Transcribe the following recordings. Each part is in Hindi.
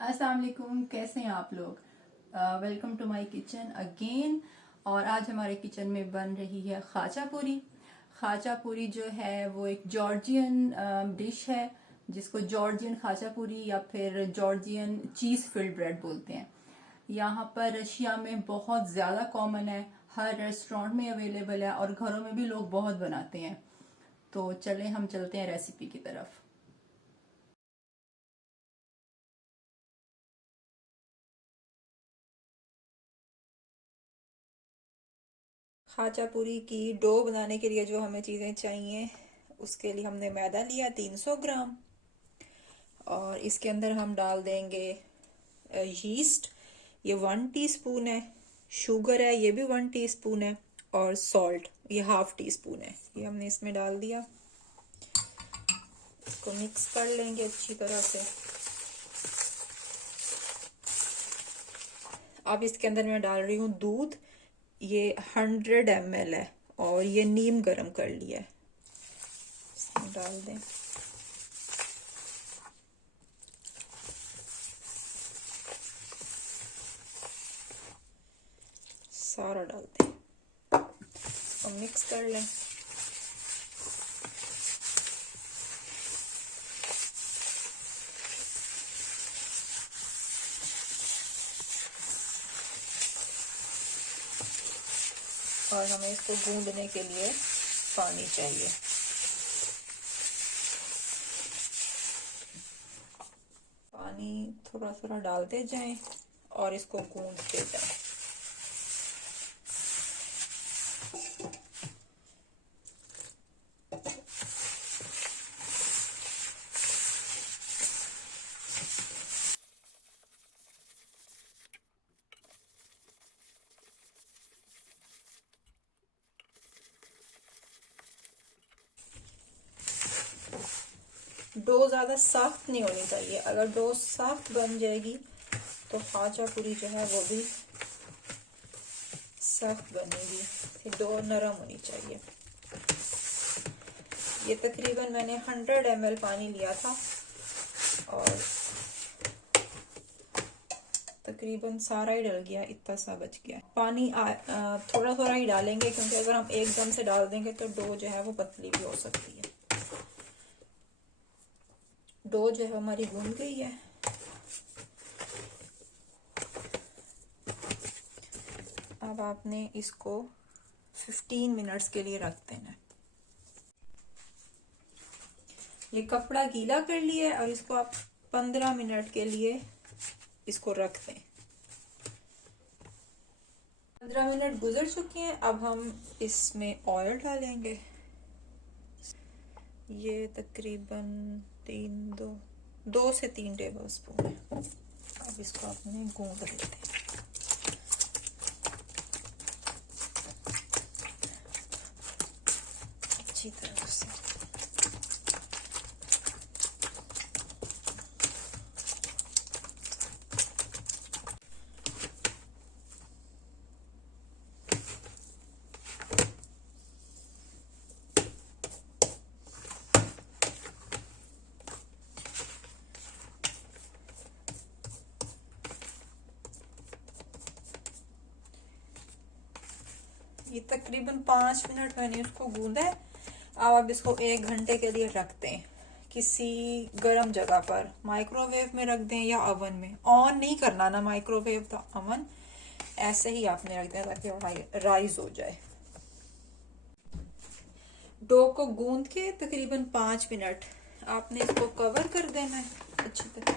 अस्सलाम वालेकुम, कैसे हैं आप लोग। Welcome to my kitchen again. और आज हमारे किचन में बन रही है खाचा पूरी। खाचा पूरी जो है वो एक जॉर्जियन डिश है, जिसको जॉर्जियन खाचा पूरी या फिर जॉर्जियन चीज फिल्ड ब्रेड बोलते हैं। यहाँ पर रशिया में बहुत ज्यादा कॉमन है, हर रेस्टोरेंट में अवेलेबल है और घरों में भी लोग बहुत बनाते हैं। तो चले हम चलते हैं रेसिपी की तरफ। खाचा पूरी की डो बनाने के लिए जो हमें चीज़ें चाहिए, उसके लिए हमने मैदा लिया 300 ग्राम। और इसके अंदर हम डाल देंगे यीस्ट, ये 1 टीस्पून है। शुगर है, ये भी 1 टीस्पून है। और सॉल्ट, ये ½ टीस्पून है। ये हमने इसमें डाल दिया। इसको मिक्स कर लेंगे अच्छी तरह से। अब इसके अंदर मैं डाल रही हूँ दूध, ये 100 ml है। और ये नीम गरम कर लिया है, इसमें डाल दें। सारा डाल दें और मिक्स कर लें। और हमें इसको गूंदने के लिए पानी चाहिए। पानी थोड़ा थोड़ा डालते जाएं और इसको गूंदते जाएं। डो ज़्यादा सख्त नहीं होनी चाहिए। अगर डो सख्त बन जाएगी तो खाचा पूरी जो है वो भी सख्त बनेगी। फिर डो नरम होनी चाहिए। ये तकरीबन मैंने 100 ml पानी लिया था और तकरीबन सारा ही डल गया, इतना सा बच गया। पानी थोड़ा थोड़ा ही डालेंगे, क्योंकि अगर हम एकदम से डाल देंगे तो डो जो है वो पतली भी हो सकती है। डो जो है हमारी गूंद गई है। अब आपने इसको 15 मिनट्स के लिए रख देना है। ये कपड़ा गीला कर लिया है और इसको आप 15 मिनट के लिए इसको रख दें। 15 मिनट गुजर चुके हैं। अब हम इसमें ऑयल डालेंगे। ये तकरीबन 2 से 3 टेबल स्पून है। अब इसको अपने गूंद लेते हैं अच्छी तरह से। ये तकरीबन 5 मिनट मैंने इसको गूंदा है। अब इसको 1 घंटे के लिए रख दें किसी गर्म जगह पर। माइक्रोवेव में रख दें या ओवन में। ऑन नहीं करना ना माइक्रोवेव का ओवन, ऐसे ही आपने रख दें ताकि राइज हो जाए। डो को गूंद के तकरीबन 5 मिनट आपने इसको कवर कर देना है अच्छी तरह।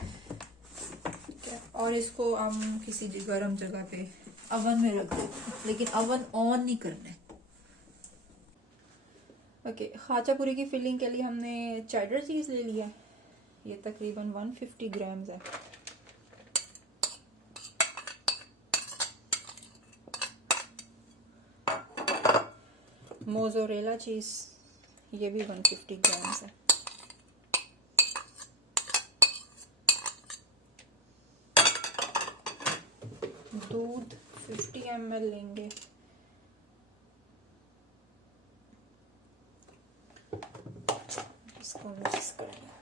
ठीक है, और इसको हम किसी गर्म जगह पे अवन में रख देते, लेकिन अवन ऑन नहीं करना है। ओके, खाचा पूरी की फिलिंग के लिए हमने चेडर चीज ले लिया। ये तकरीबन 150 ग्राम्स है। मोज़रेला चीज, ये भी 150 ग्राम्स है। दूध 50 ml लेंगे। इसको मिक्स कर लेंगे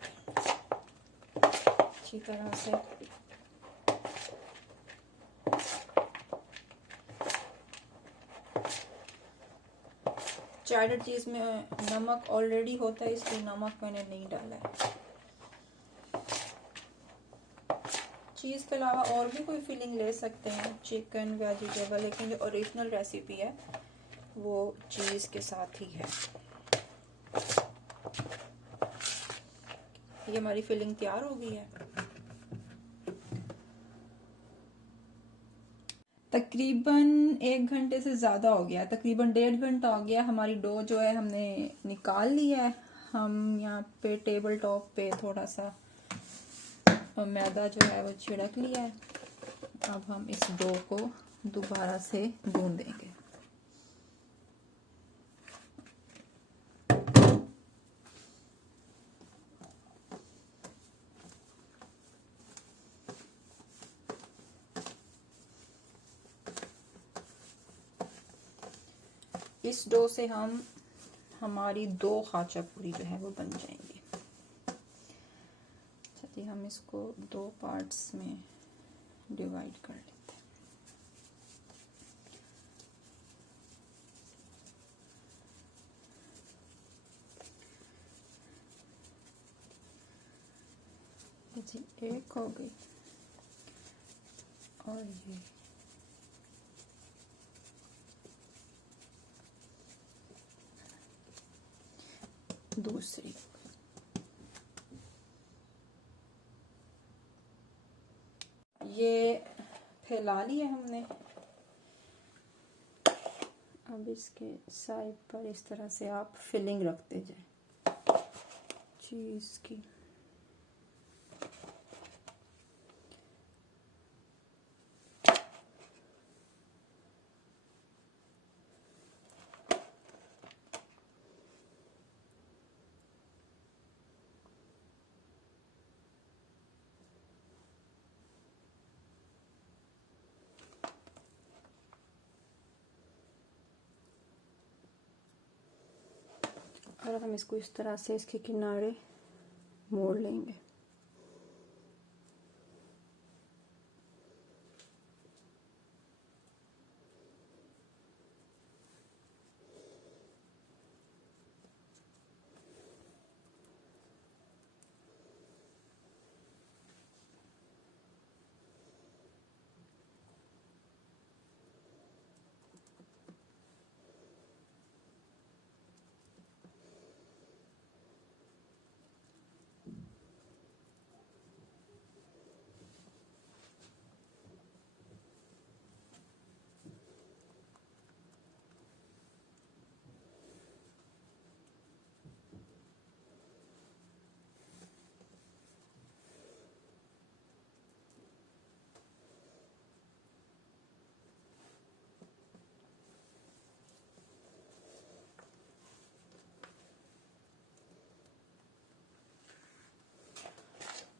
अच्छी तरह से। चेडर चीज़ में नमक ऑलरेडी होता है, इसलिए नमक मैंने नहीं डाला है। चीज़ के अलावा और भी कोई फिलिंग ले सकते हैं, चिकन, वेजिटेबल, लेकिन जो ओरिजिनल रेसिपी है वो चीज़ के साथ ही है। ये हमारी फिलिंग तैयार हो गई है। तकरीबन 1 घंटे से ज़्यादा हो गया, तकरीबन 1.5 घंटा हो गया। हमारी डो जो है हमने निकाल ली है। हम यहाँ पे टेबल टॉप पे थोड़ा सा मैदा जो है वो छिड़क लिया है। अब हम इस डो को दोबारा से गूंद देंगे। इस डो से हमारी 2 खाचा पूरी जो है वो बन जाएंगी। चलिए हम इसको 2 पार्ट्स में डिवाइड कर लेते हैं। जी एक हो गई और ये दूसरी। ये फैला लिया हमने। अब इसके साइड पर इस तरह से आप फिलिंग रखते जाए चीज़ की। और हम इसको इस तरह से इसके किनारे मोड़ लेंगे।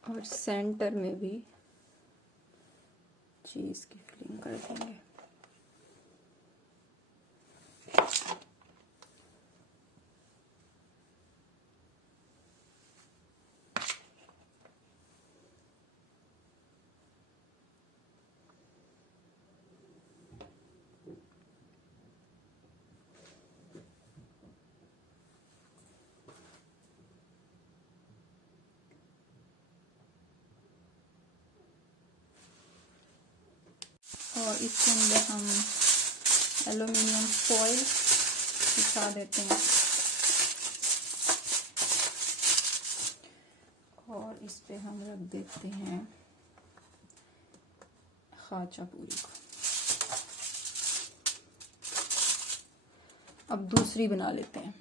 और सेंटर में भी चीज़ की फिलिंग कर देंगे। और इसके अंदर हम एल्युमिनियम फॉइल बिछा देते हैं और इस पे हम रख देते हैं खाचा पूरी को। अब दूसरी बना लेते हैं।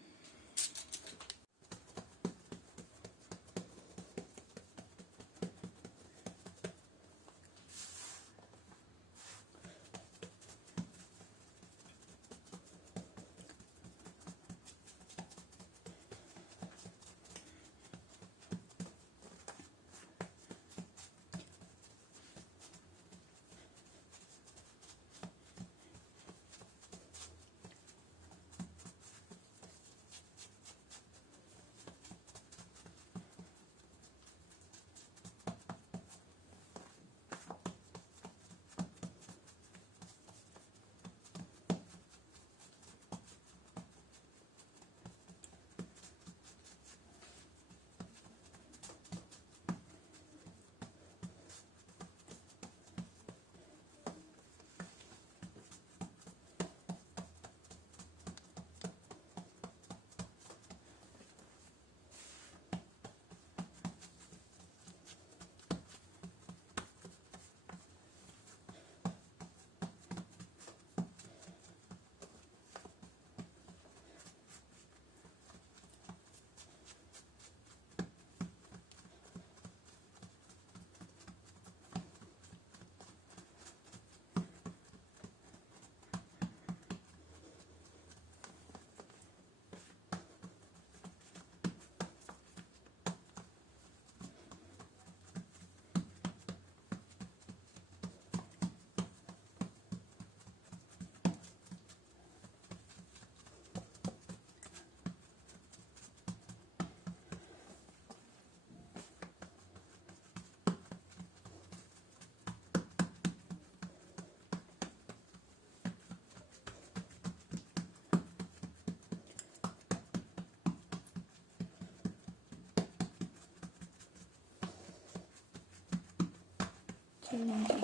चलेंगे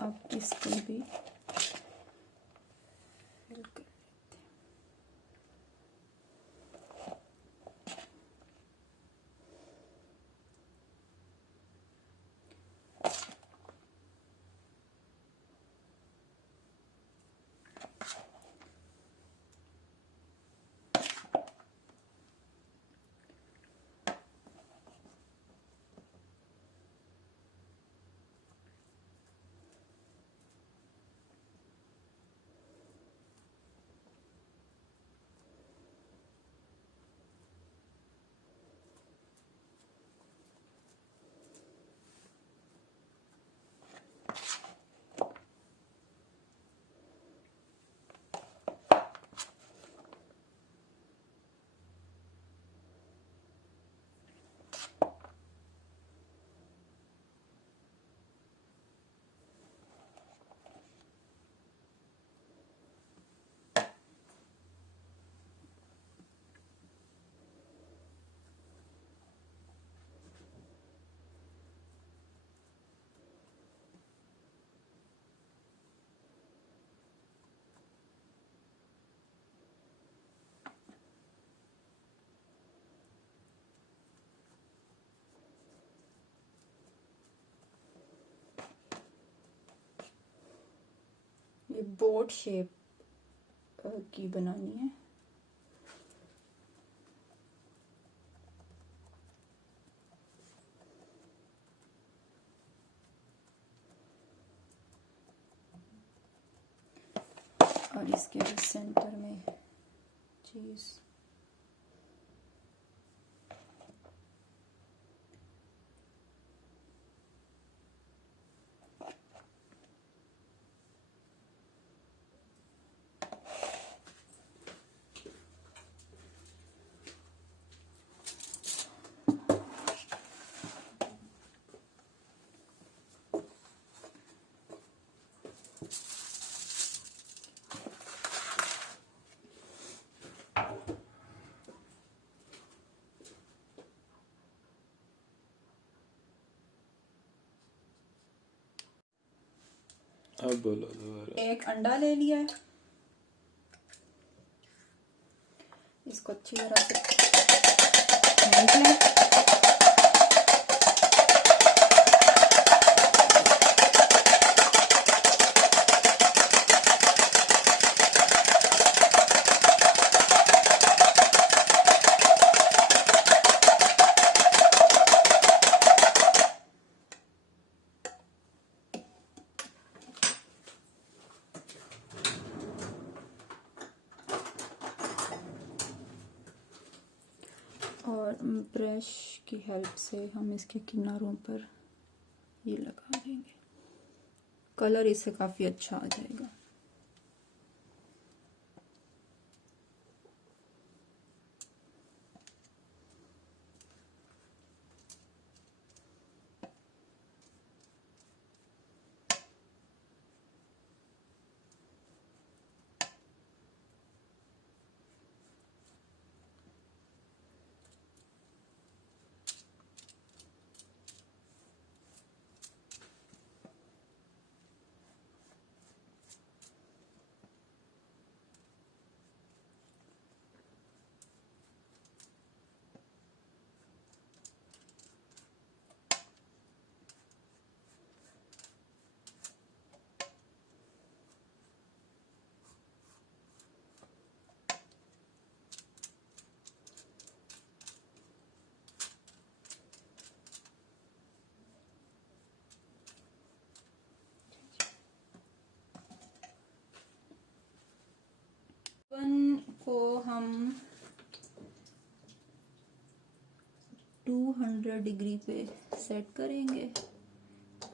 अब इसको भी फिल कर लेते हैं। ये बोट शेप की बनानी है। और इसके सेंटर में चीज़ अब बोलो दोबारा। एक अंडा ले लिया है, इसको अच्छी तरह से फेंट लें। और ब्रश की हेल्प से हम इसके किनारों पर ये लगा देंगे, कलर इससे काफ़ी अच्छा आ जाएगा। ओवन को हम 200 डिग्री पे सेट करेंगे।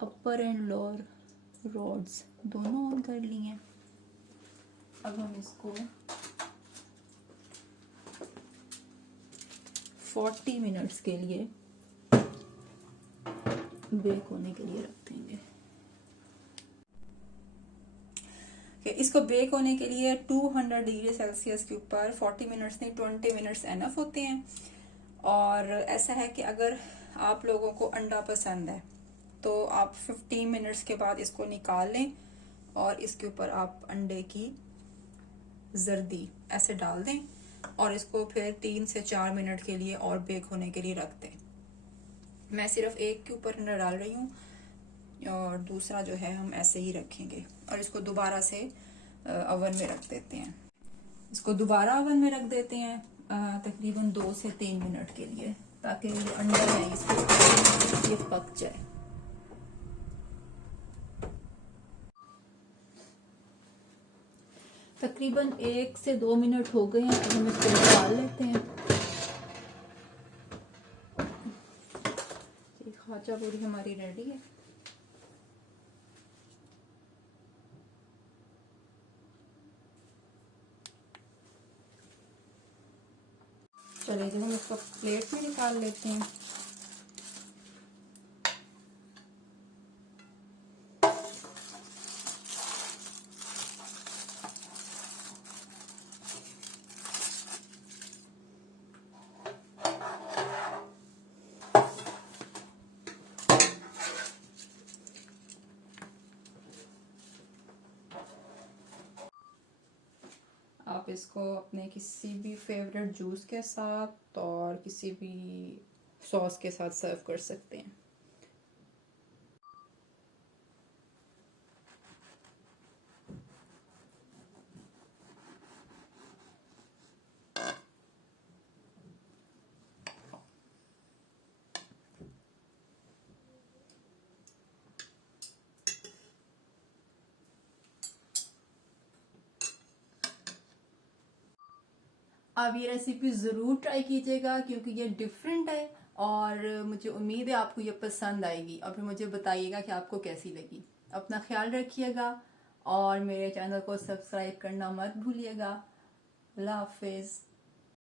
अपर एंड लोअर रॉड्स दोनों ऑन कर लिए हैं। अब हम इसको 40 मिनट्स के लिए बेक होने के लिए रख देंगे। इसको बेक होने के लिए 200 डिग्री सेल्सियस के ऊपर 40 मिनट्स नहीं 20 मिनट्स एनफ होते हैं। और ऐसा है कि अगर आप लोगों को अंडा पसंद है तो आप 15 मिनट्स के बाद इसको निकाल लें और इसके ऊपर आप अंडे की जर्दी ऐसे डाल दें और इसको फिर 3 से 4 मिनट के लिए और बेक होने के लिए रख दें। मैं सिर्फ एक के ऊपर अंडा डाल रही हूँ और दूसरा जो है हम ऐसे ही रखेंगे और इसको दोबारा से ओवन में रख देते हैं। इसको दोबारा ओवन में रख देते हैं तकरीबन 2 से 3 मिनट के लिए, ताकि जो अंडा है इसको ये पक जाए। तकरीबन 1 से 2 मिनट हो गए हैं, तो हम इसको निकाल लेते हैं। खाजा पूरी हमारी रेडी है। चलिए जी, हम इसको प्लेट में निकाल लेते हैं। आप इसको अपने किसी भी फेवरेट जूस के साथ और किसी भी सॉस के साथ सर्व कर सकते हैं। आप ये रेसिपी ज़रूर ट्राई कीजिएगा क्योंकि ये डिफरेंट है और मुझे उम्मीद है आपको ये पसंद आएगी और फिर मुझे बताइएगा कि आपको कैसी लगी। अपना ख्याल रखिएगा और मेरे चैनल को सब्सक्राइब करना मत भूलिएगा। अल्लाह हाफिज़।